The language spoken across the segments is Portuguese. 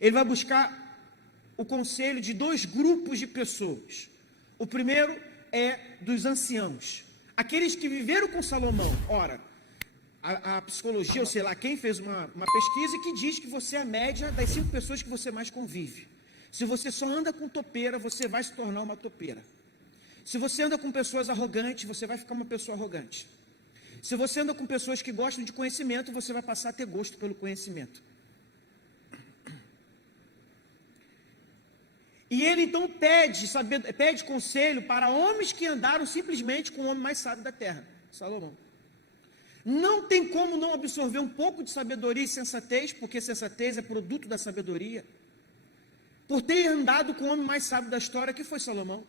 Ele vai buscar o conselho de dois grupos de pessoas. O primeiro é dos anciãos, aqueles que viveram com Salomão. Ora, a psicologia, ou sei lá, quem fez uma pesquisa que diz que você é a média das 5 pessoas que você mais convive. Se você só anda com topeira, você vai se tornar uma topeira. Se você anda com pessoas arrogantes, você vai ficar uma pessoa arrogante. Se você anda com pessoas que gostam de conhecimento, você vai passar a ter gosto pelo conhecimento. E ele então pede conselho para homens que andaram simplesmente com o homem mais sábio da terra, Salomão. Não tem como não absorver um pouco de sabedoria e sensatez, porque sensatez é produto da sabedoria, por ter andado com o homem mais sábio da história, que foi Salomão.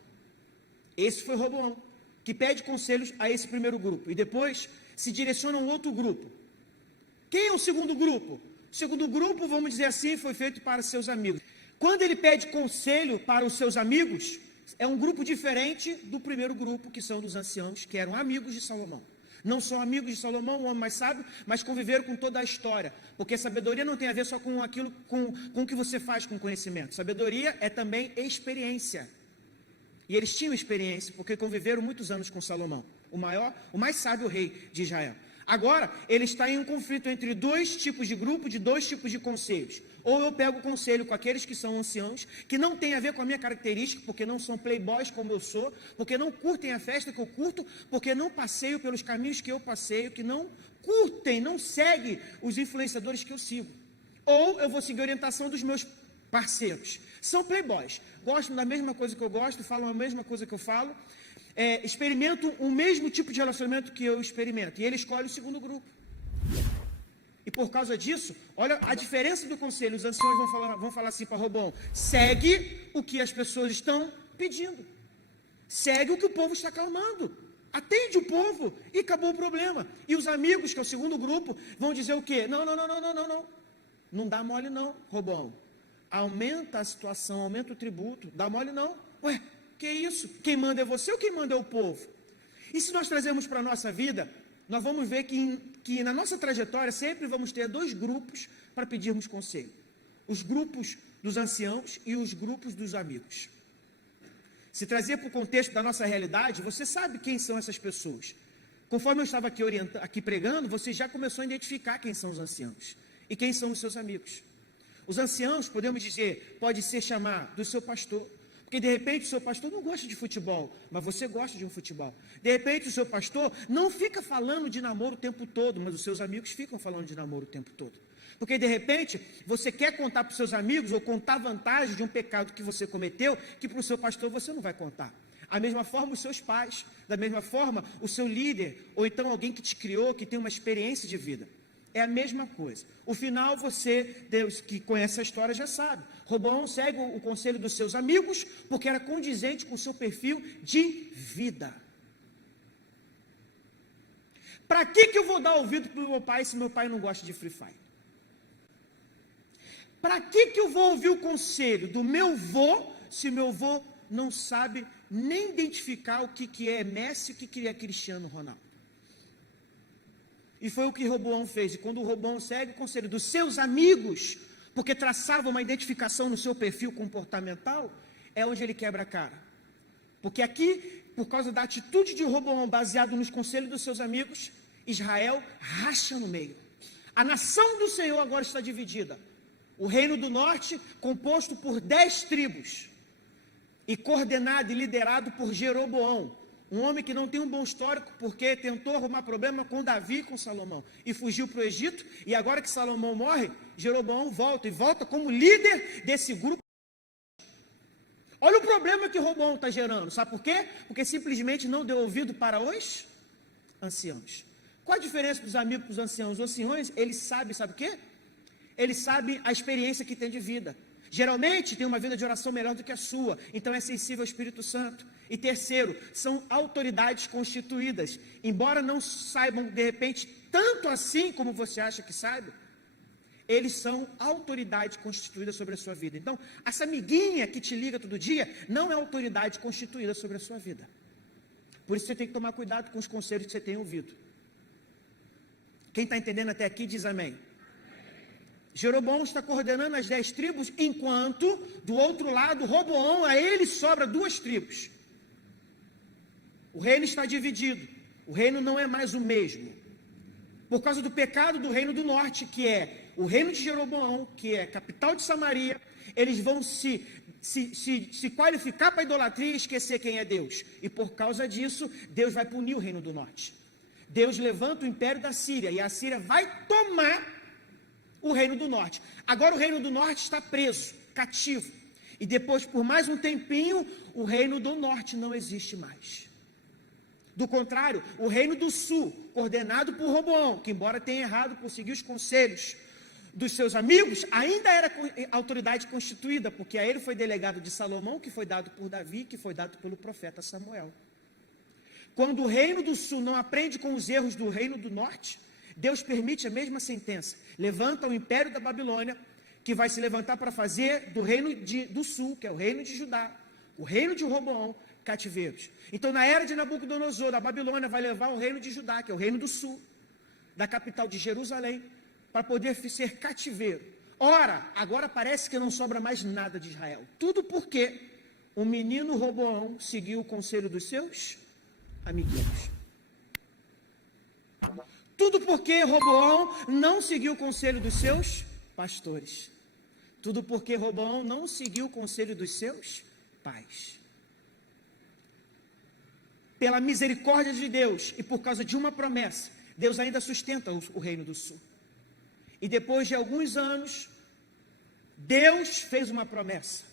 Esse foi Roboão, que pede conselhos a esse primeiro grupo, e depois se direciona a um outro grupo. Quem é o segundo grupo? O segundo grupo, vamos dizer assim, foi feito para seus amigos. Quando ele pede conselho para os seus amigos, é um grupo diferente do primeiro grupo, que são dos anciãos, que eram amigos de Salomão. Não são amigos de Salomão, o homem mais sábio, mas conviveram com toda a história. Porque sabedoria não tem a ver só com aquilo, com o que você faz com conhecimento. Sabedoria é também experiência. E eles tinham experiência, porque conviveram muitos anos com Salomão, o mais sábio rei de Israel. Agora, ele está em um conflito entre dois tipos de grupo, de dois tipos de conselhos. Ou eu pego conselho com aqueles que são anciãos, que não tem a ver com a minha característica, porque não são playboys como eu sou, porque não curtem a festa que eu curto, porque não passeio pelos caminhos que eu passeio, que não curtem, não seguem os influenciadores que eu sigo. Ou eu vou seguir a orientação dos meus parceiros. São playboys, gostam da mesma coisa que eu gosto, falam a mesma coisa que eu falo, experimentam o mesmo tipo de relacionamento que eu experimento. E ele escolhe o segundo grupo. E por causa disso, olha a diferença do conselho. Os anciões vão falar assim para Roboão: segue o que as pessoas estão pedindo. Segue o que o povo está clamando. Atende o povo e acabou o problema. E os amigos, que é o segundo grupo, vão dizer o quê? Não. Não dá mole não, Roboão. Aumenta a situação, aumenta o tributo. Dá mole não. Ué, que isso? Quem manda é você ou quem manda é o povo? E se nós trazemos para a nossa vida, nós vamos ver que na nossa trajetória sempre vamos ter dois grupos para pedirmos conselho. Os grupos dos anciãos e os grupos dos amigos. Se trazer para o contexto da nossa realidade, você sabe quem são essas pessoas. Conforme eu estava aqui pregando, você já começou a identificar quem são os anciãos e quem são os seus amigos. Os anciãos, podemos dizer, pode ser chamar do seu pastor. Porque de repente o seu pastor não gosta de futebol, mas você gosta de um futebol. De repente o seu pastor não fica falando de namoro o tempo todo, mas os seus amigos ficam falando de namoro o tempo todo. Porque de repente você quer contar para os seus amigos ou contar vantagem de um pecado que você cometeu, que para o seu pastor você não vai contar. Da mesma forma os seus pais, da mesma forma o seu líder, ou então alguém que te criou, que tem uma experiência de vida. É a mesma coisa. O final você, Deus que conhece a história, já sabe. Roboão segue o conselho dos seus amigos, porque era condizente com o seu perfil de vida. Para que eu vou dar ouvido para o meu pai se meu pai não gosta de Free Fire? Para que eu vou ouvir o conselho do meu vô, se meu vô não sabe nem identificar o que é Messi e o que é Cristiano Ronaldo? E foi o que Roboão fez. E quando o Roboão segue o conselho dos seus amigos, porque traçava uma identificação no seu perfil comportamental, é onde ele quebra a cara. Porque aqui, por causa da atitude de Roboão, baseado nos conselhos dos seus amigos, Israel racha no meio. A nação do Senhor agora está dividida. O reino do norte, composto por 10 tribos, e coordenado e liderado por Jeroboão, um homem que não tem um bom histórico, porque tentou arrumar problema com Davi e com Salomão, e fugiu para o Egito, e agora que Salomão morre, Jeroboão volta, e volta como líder desse grupo. Olha o problema que Roboão está gerando, sabe por quê? Porque simplesmente não deu ouvido para os anciãos. Qual a diferença dos amigos para os anciãos? Os anciões, eles sabem, sabe o quê? Eles sabem a experiência que tem de vida. Geralmente tem uma vida de oração melhor do que a sua, então é sensível ao Espírito Santo. E terceiro, são autoridades constituídas, embora não saibam de repente tanto assim como você acha que sabe, eles são autoridade constituída sobre a sua vida. Então, essa amiguinha que te liga todo dia, não é autoridade constituída sobre a sua vida. Por isso você tem que tomar cuidado com os conselhos que você tem ouvido. Quem está entendendo até aqui diz amém. Jeroboão está coordenando as 10 tribos, enquanto, do outro lado, Roboão, a ele sobra 2 tribos. O reino está dividido. O reino não é mais o mesmo. Por causa do pecado do reino do norte, que é o reino de Jeroboão, que é capital de Samaria, eles vão se qualificar para a idolatria e esquecer quem é Deus. E por causa disso, Deus vai punir o reino do norte. Deus levanta o império da Síria, e a Síria vai tomar o reino do norte. Agora o reino do norte está preso, cativo. E depois, por mais um tempinho, o reino do norte não existe mais. Do contrário, o reino do sul, coordenado por Roboão, que embora tenha errado por seguir os conselhos dos seus amigos, ainda era autoridade constituída, porque a ele foi delegado de Salomão, que foi dado por Davi, que foi dado pelo profeta Samuel. Quando o reino do sul não aprende com os erros do reino do norte, Deus permite a mesma sentença. Levanta o império da Babilônia, que vai se levantar para fazer do reino do sul, que é o reino de Judá, o reino de Roboão, cativeiros. Então, na era de Nabucodonosor, a Babilônia vai levar o reino de Judá, que é o reino do sul, da capital de Jerusalém, para poder ser cativeiro. Ora, agora parece que não sobra mais nada de Israel. Tudo porque o menino Roboão seguiu o conselho dos seus amiguinhos. Tudo porque Roboão não seguiu o conselho dos seus pastores. Tudo porque Roboão não seguiu o conselho dos seus pais. Pela misericórdia de Deus e por causa de uma promessa, Deus ainda sustenta o reino do sul. E depois de alguns anos, Deus fez uma promessa.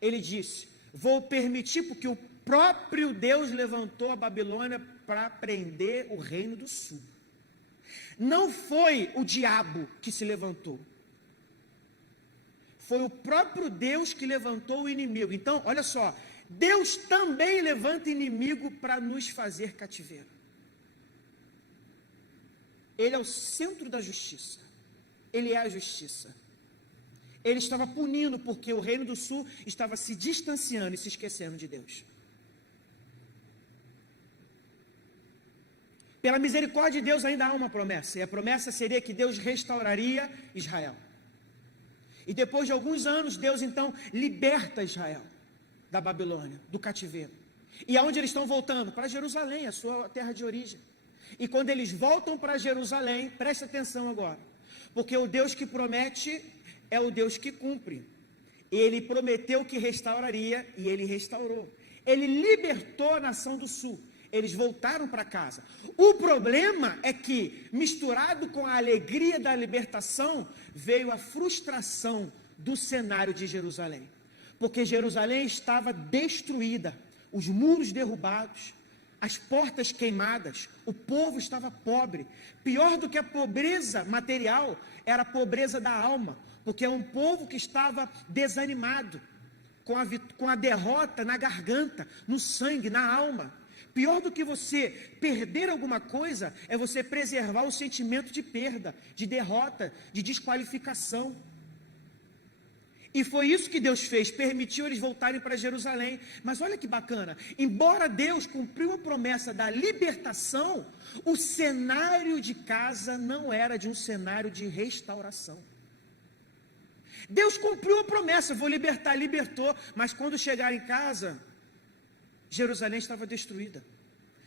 Ele disse: vou permitir, porque o próprio Deus levantou a Babilônia para prender o reino do sul. Não foi o diabo que se levantou. Foi o próprio Deus que levantou o inimigo. Então, olha só, Deus também levanta inimigo para nos fazer cativeiro. Ele é o centro da justiça. Ele é a justiça. Ele estava punindo porque o reino do sul estava se distanciando e se esquecendo de Deus. Pela misericórdia de Deus ainda há uma promessa, e a promessa seria que Deus restauraria Israel. E depois de alguns anos, Deus então liberta Israel da Babilônia, do cativeiro. E aonde eles estão voltando? Para Jerusalém, a sua terra de origem. E quando eles voltam para Jerusalém, presta atenção agora, porque o Deus que promete é o Deus que cumpre. Ele prometeu que restauraria, e ele restaurou. Ele libertou a nação do sul. Eles voltaram para casa. O problema é que, misturado com a alegria da libertação, veio a frustração do cenário de Jerusalém. Porque Jerusalém estava destruída, os muros derrubados, as portas queimadas, o povo estava pobre. Pior do que a pobreza material, era a pobreza da alma, porque é um povo que estava desanimado, com a derrota na garganta, no sangue, na alma. Pior do que você perder alguma coisa, é você preservar o sentimento de perda, de derrota, de desqualificação. E foi isso que Deus fez, permitiu eles voltarem para Jerusalém. Mas olha que bacana, embora Deus cumpriu a promessa da libertação, o cenário de casa não era de um cenário de restauração. Deus cumpriu a promessa, vou libertar, libertou, mas quando chegaram em casa, Jerusalém estava destruída.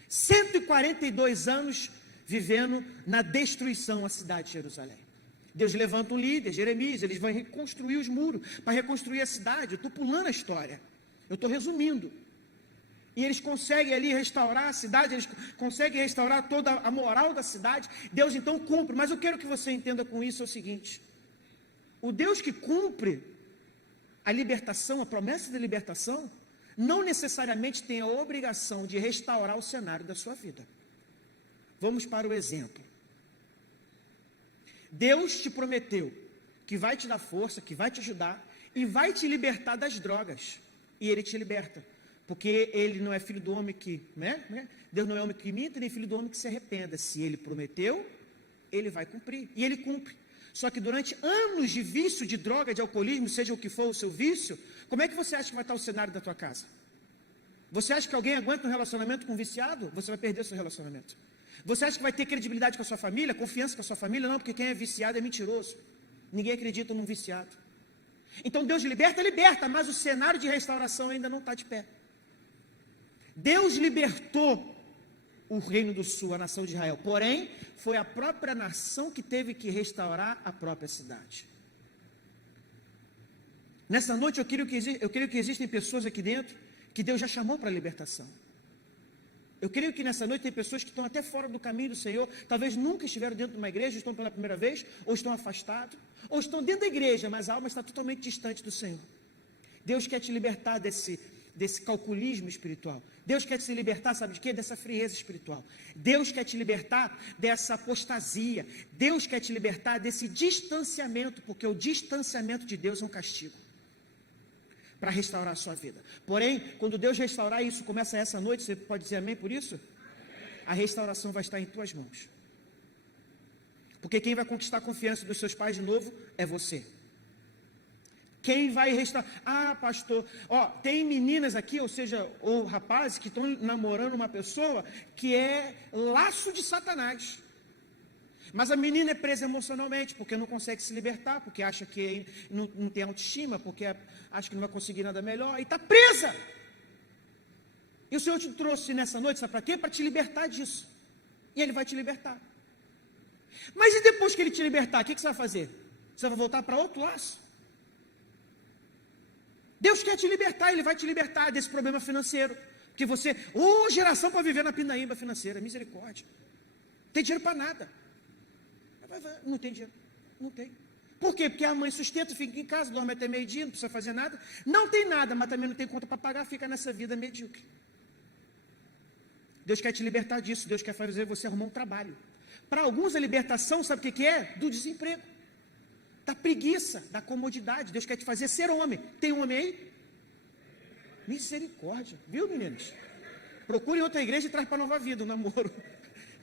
142 anos vivendo na destruição a cidade de Jerusalém. Deus levanta um líder, Jeremias, eles vão reconstruir os muros, para reconstruir a cidade. Eu estou pulando a história, eu estou resumindo. E eles conseguem ali restaurar a cidade, eles conseguem restaurar toda a moral da cidade. Deus então cumpre, mas eu quero que você entenda com isso é o seguinte: o Deus que cumpre a libertação, a promessa da libertação, não necessariamente tem a obrigação de restaurar o cenário da sua vida. Vamos para o exemplo. Deus te prometeu que vai te dar força, que vai te ajudar e vai te libertar das drogas. E Ele te liberta. Porque Ele não é filho do homem que, Deus não é homem que minta, nem filho do homem que se arrependa. Se Ele prometeu, Ele vai cumprir. E Ele cumpre. Só que durante anos de vício, de droga, de alcoolismo, seja o que for o seu vício, como é que você acha que vai estar o cenário da tua casa? Você acha que alguém aguenta um relacionamento com um viciado? Você vai perder seu relacionamento. Você acha que vai ter credibilidade com a sua família, confiança com a sua família? Não, porque quem é viciado é mentiroso. Ninguém acredita num viciado. Então Deus liberta, liberta, mas o cenário de restauração ainda não está de pé. Deus libertou o reino do sul, a nação de Israel. Porém, foi a própria nação que teve que restaurar a própria cidade. Nessa noite eu creio que existem pessoas aqui dentro que Deus já chamou para a libertação. Eu creio que nessa noite tem pessoas que estão até fora do caminho do Senhor, talvez nunca estiveram dentro de uma igreja, estão pela primeira vez, ou estão afastados, ou estão dentro da igreja, mas a alma está totalmente distante do Senhor. Deus quer te libertar desse calculismo espiritual. Deus quer te libertar, sabe de quê? Dessa frieza espiritual. Deus quer te libertar dessa apostasia. Deus quer te libertar desse distanciamento, porque o distanciamento de Deus é um castigo para restaurar a sua vida. Porém, quando Deus restaurar isso, começa essa noite, você pode dizer amém por isso? A restauração vai estar em tuas mãos. Porque quem vai conquistar a confiança dos seus pais de novo é você. Quem vai restaurar? Ah, pastor, tem meninas aqui, ou rapazes que estão namorando uma pessoa que é laço de Satanás. Mas a menina é presa emocionalmente, porque não consegue se libertar, porque acha que não tem autoestima, porque acha que não vai conseguir nada melhor, e está presa. E o Senhor te trouxe nessa noite, sabe para quê? Para te libertar disso. E Ele vai te libertar. Mas e depois que Ele te libertar, o que você vai fazer? Você vai voltar para outro laço? Deus quer te libertar, Ele vai te libertar desse problema financeiro. Porque você, geração para viver na pindaíba financeira, misericórdia. Não tem dinheiro para nada. Não tem dinheiro, não tem. Por quê? Porque a mãe sustenta, fica em casa, dorme até meio-dia, não precisa fazer nada. Não tem nada, mas também não tem conta para pagar, fica nessa vida medíocre. Deus quer te libertar disso, Deus quer fazer você arrumar um trabalho. Para alguns a libertação, sabe o que é? Do desemprego, da preguiça, da comodidade. Deus quer te fazer ser homem. Tem um homem aí? Misericórdia, viu, meninos? Procure outra igreja e traz para Nova Vida o namoro.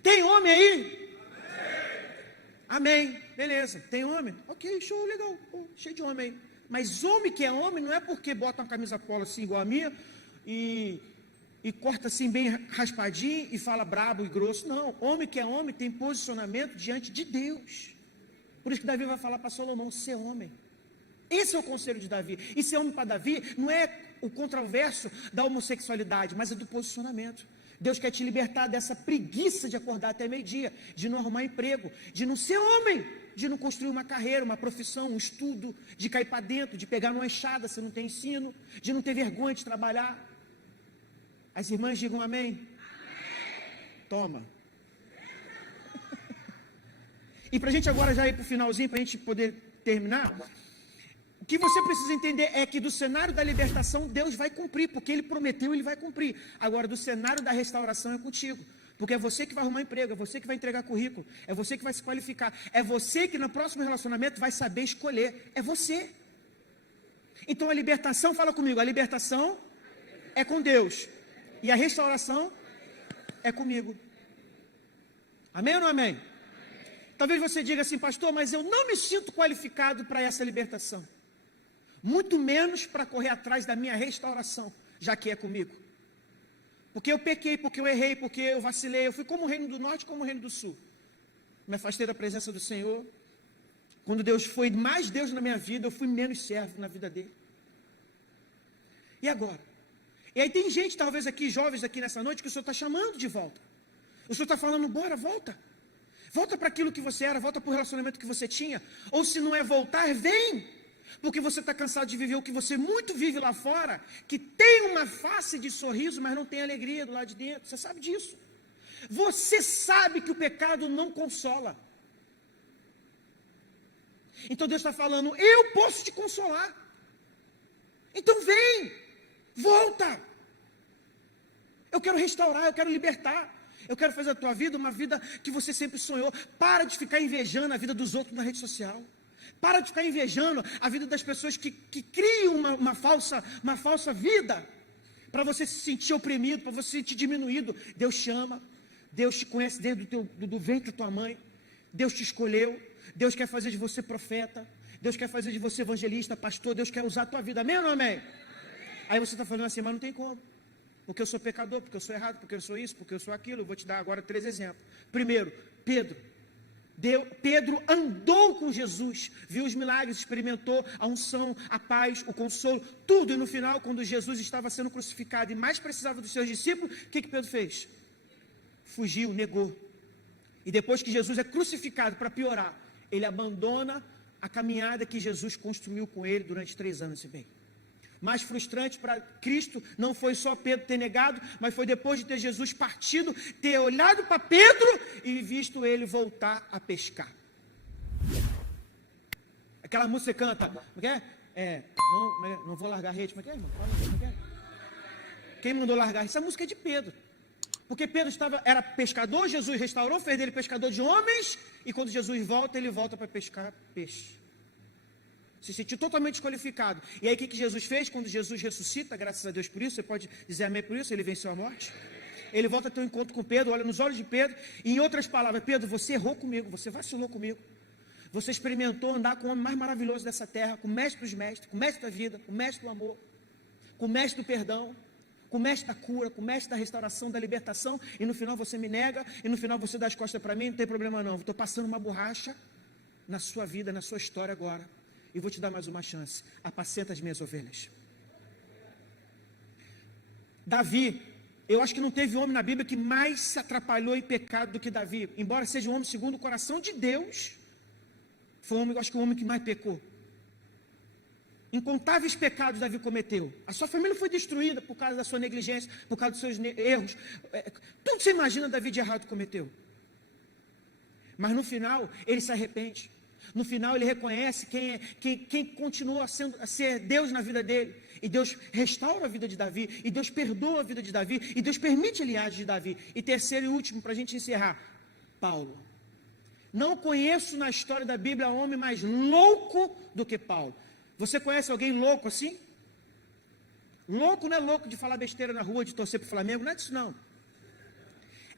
Tem homem aí? Amém, beleza, tem homem? Ok, show, legal, cheio de homem aí. Mas homem que é homem não é porque bota uma camisa polo assim igual a minha e corta assim bem raspadinho e fala brabo e grosso. Não, homem que é homem tem posicionamento diante de Deus. Por isso que Davi vai falar para Salomão, ser homem. Esse é o conselho de Davi. E ser homem para Davi não é o controverso da homossexualidade, mas é do posicionamento. Deus quer te libertar dessa preguiça de acordar até meio-dia, de não arrumar emprego, de não ser homem, de não construir uma carreira, uma profissão, um estudo, de cair para dentro, de pegar numa enxada se não tem ensino, de não ter vergonha de trabalhar. As irmãs digam amém? Amém. Toma. E para a gente agora já ir para o finalzinho, para a gente poder terminar, o que você precisa entender é que do cenário da libertação, Deus vai cumprir, porque Ele prometeu, Ele vai cumprir. Agora, do cenário da restauração é contigo, porque é você que vai arrumar emprego, é você que vai entregar currículo, é você que vai se qualificar, é você que no próximo relacionamento vai saber escolher, é você. Então a libertação, fala comigo, a libertação é com Deus, e a restauração é comigo. Amém ou não amém? Talvez você diga assim, pastor, mas eu não me sinto qualificado para essa libertação. Muito menos para correr atrás da minha restauração, já que é comigo. Porque eu pequei, porque eu errei, porque eu vacilei, eu fui como o reino do norte, como o reino do sul. Me afastei da presença do Senhor. Quando Deus foi mais Deus na minha vida, eu fui menos servo na vida dele. E agora? E aí tem gente, talvez aqui, jovens aqui nessa noite, que o Senhor está chamando de volta. O Senhor está falando, bora, volta. Volta para aquilo que você era, volta para o relacionamento que você tinha. Ou se não é voltar, vem. Porque você está cansado de viver o que você muito vive lá fora, que tem uma face de sorriso, mas não tem alegria do lado de dentro. Você sabe disso. Você sabe que o pecado não consola. Então Deus está falando, eu posso te consolar. Então vem, volta. Eu quero restaurar, eu quero libertar. Eu quero fazer a tua vida uma vida que você sempre sonhou. Para de ficar invejando a vida dos outros na rede social. Para de ficar invejando a vida das pessoas que criam uma falsa vida, para você se sentir oprimido, para você se sentir diminuído. Deus chama, Deus te conhece desde do ventre da tua mãe, Deus te escolheu, Deus quer fazer de você profeta, Deus quer fazer de você evangelista, pastor, Deus quer usar a tua vida, amém ou não amém? Aí você está falando assim, mas não tem como, porque eu sou pecador, porque eu sou errado, porque eu sou isso, porque eu sou aquilo. Eu vou te dar agora 3 exemplos. Primeiro, Pedro. Pedro andou com Jesus, viu os milagres, experimentou a unção, a paz, o consolo, tudo. E no final, quando Jesus estava sendo crucificado e mais precisava dos seus discípulos, o que Pedro fez? Fugiu, negou. E depois que Jesus é crucificado, para piorar, ele abandona a caminhada que Jesus construiu com ele durante 3 anos e meio. Mais frustrante para Cristo não foi só Pedro ter negado, mas foi depois de ter Jesus partido, ter olhado para Pedro e visto ele voltar a pescar. Aquela música que você canta, como é? Não vou largar a rede, como é que é, irmão? Quem mandou largar? Essa música é de Pedro. Porque Pedro era pescador, Jesus restaurou, fez dele pescador de homens, e quando Jesus volta, ele volta para pescar peixe. Se sentiu totalmente desqualificado. E aí o que Jesus fez? Quando Jesus ressuscita, graças a Deus por isso, você pode dizer amém por isso, ele venceu a morte. Ele volta a ter um encontro com Pedro, olha nos olhos de Pedro, e em outras palavras, Pedro, você errou comigo, você vacilou comigo. Você experimentou andar com o homem mais maravilhoso dessa terra, com o mestre dos mestres, com o mestre da vida, com o mestre do amor, com o mestre do perdão, com o mestre da cura, com o mestre da restauração, da libertação, e no final você me nega, e no final você dá as costas para mim, não tem problema não, estou passando uma borracha na sua vida, na sua história agora. E vou te dar mais uma chance. Apacenta as minhas ovelhas. Davi, eu acho que não teve homem na Bíblia que mais se atrapalhou em pecado do que Davi. Embora seja um homem segundo o coração de Deus, foi um homem, eu acho que o homem que mais pecou. Incontáveis pecados Davi cometeu. A sua família foi destruída por causa da sua negligência, por causa dos seus erros. Tudo que você imagina Davi de errado cometeu. Mas no final, ele se arrepende. No final ele reconhece quem continua a ser Deus na vida dele. E Deus restaura a vida de Davi. E Deus perdoa a vida de Davi. E Deus permite a linhagem de Davi. E terceiro e último, para a gente encerrar, Paulo. Não conheço na história da Bíblia homem mais louco do que Paulo. Você conhece alguém louco assim? Louco não é louco de falar besteira na rua, de torcer para o Flamengo, não é disso não.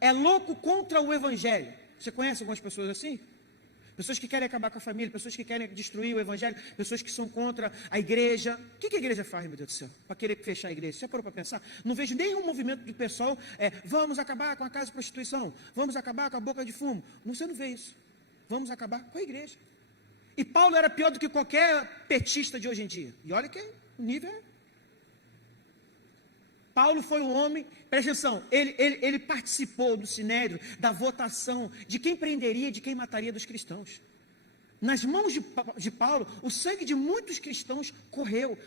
É louco contra o Evangelho. Você conhece algumas pessoas assim? Pessoas que querem acabar com a família, pessoas que querem destruir o Evangelho, pessoas que são contra a igreja. O que a igreja faz, meu Deus do céu, para querer fechar a igreja? Você já parou para pensar? Não vejo nenhum movimento do pessoal, vamos acabar com a casa de prostituição, vamos acabar com a boca de fumo. Você não vê isso. Vamos acabar com a igreja. E Paulo era pior do que qualquer petista de hoje em dia. E olha que o nível é... Paulo foi um homem, presta atenção, ele participou do sinédrio, da votação de quem prenderia, de quem mataria dos cristãos. Nas mãos de Paulo, o sangue de muitos cristãos correu.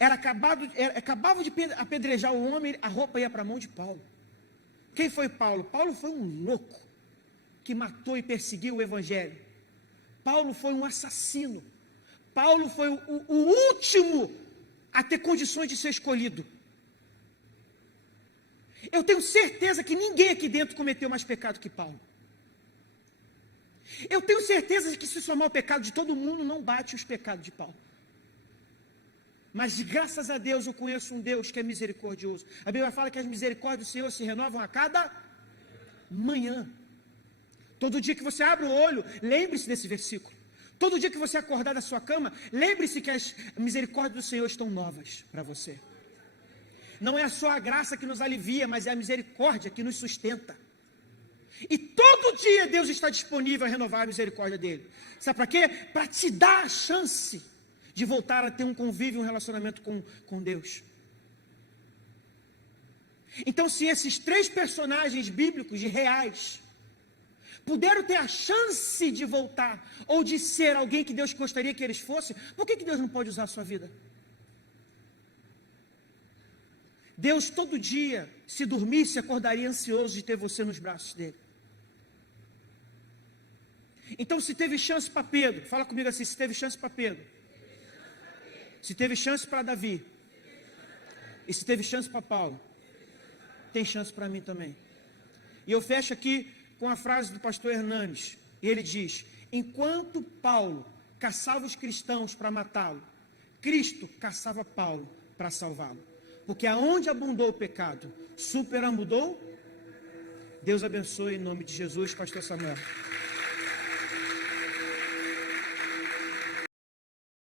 Acabava de apedrejar o homem, a roupa ia para a mão de Paulo. Quem foi Paulo? Paulo foi um louco que matou e perseguiu o Evangelho. Paulo foi um assassino. Paulo foi o último a ter condições de ser escolhido. Eu tenho certeza que ninguém aqui dentro cometeu mais pecado que Paulo. Eu tenho certeza de que se somar o pecado de todo mundo, não bate os pecados de Paulo. Mas graças a Deus eu conheço um Deus que é misericordioso. A Bíblia fala que as misericórdias do Senhor se renovam a cada manhã. Todo dia que você abre o olho, lembre-se desse versículo. Todo dia que você acordar da sua cama, lembre-se que as misericórdias do Senhor estão novas para você. Não é só a graça que nos alivia, mas é a misericórdia que nos sustenta. E todo dia Deus está disponível a renovar a misericórdia dele. Sabe para quê? Para te dar a chance de voltar a ter um convívio, um relacionamento com Deus. Então, se esses 3 personagens bíblicos e reais puderam ter a chance de voltar, ou de ser alguém que Deus gostaria que eles fossem, por que Deus não pode usar a sua vida? Deus todo dia, se dormisse, acordaria ansioso de ter você nos braços dele. Então, se teve chance para Pedro, fala comigo assim, se teve chance para Pedro, se teve chance para Davi, e se teve chance para Paulo, tem chance para mim também. E eu fecho aqui com a frase do pastor Hernanes, e ele diz: enquanto Paulo caçava os cristãos para matá-lo, Cristo caçava Paulo para salvá-lo. Porque aonde abundou o pecado, superabundou. Deus abençoe em nome de Jesus, pastor Samuel.